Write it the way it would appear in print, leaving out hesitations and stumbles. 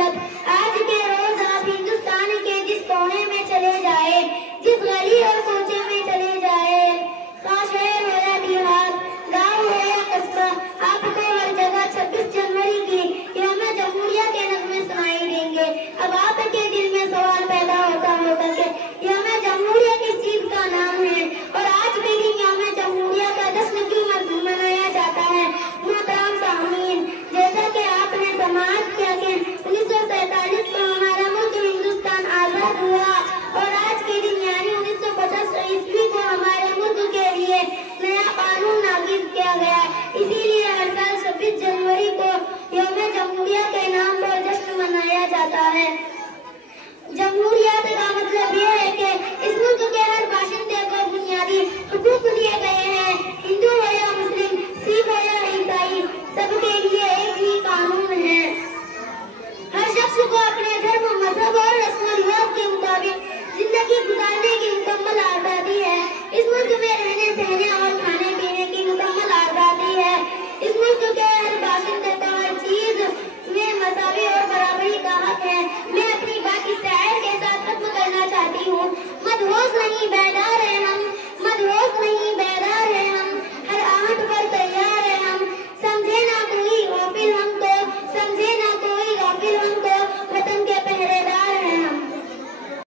मतलब। आज के रोज आप हिंदुस्तान के जिस कोने में चले जाए, जिस गली और कोचे में चले जाए, शहर हो या देहात, गाँव हो या कस्बा, आपको हर जगह 26 जनवरी की यौम जमहूरिया के नगमे सुनाई देंगे। अब आपके दिल में सवाल पैदा होता होगा कि यौम जमहूरिया किस चीज का नाम है और आज के दिन यौम जमहूरिया का जश्न क्यों मनाया जाता है। मोहतरम सामीन, जैसा कि आपने समाअत किया कि 1947 को हमारा मुल्क हिंदुस्तान आजाद हुआ और आज के दिन यानी 1950 ईस्वी को हमारे मुल्क के लिए नया कानून नाफिज किया गया। इसीलिए हर साल 26 जनवरी को यौम जमहूरिया के नाम पर जश्न मनाया जाता है। जमहूरियत का मतलब यह है कि इस मुल्क के हर बाशिंदे को बुनियादी हुकूक दिए गए हैं। हिंदू हो या मुस्लिम, सिख हो या ईसाई, सबके लिए एक ही कानून है। हर शख्स को अपने धर्म, मजहब और रस्म रिवाज के मुताबिक जिंदगी गुजारने की मुकम्मल आजादी है। इस मुल्क में रहने, सहने और खाने पीने की मुकम्मल आजादी है। इस मुल्क के हर बाशिंदे को हर चीज में मसावी और बराबरी का हक है। मैं अपनी बात इस शायर के साथ खत्म करना चाहती हूँ। मदहोश नहीं, बेदार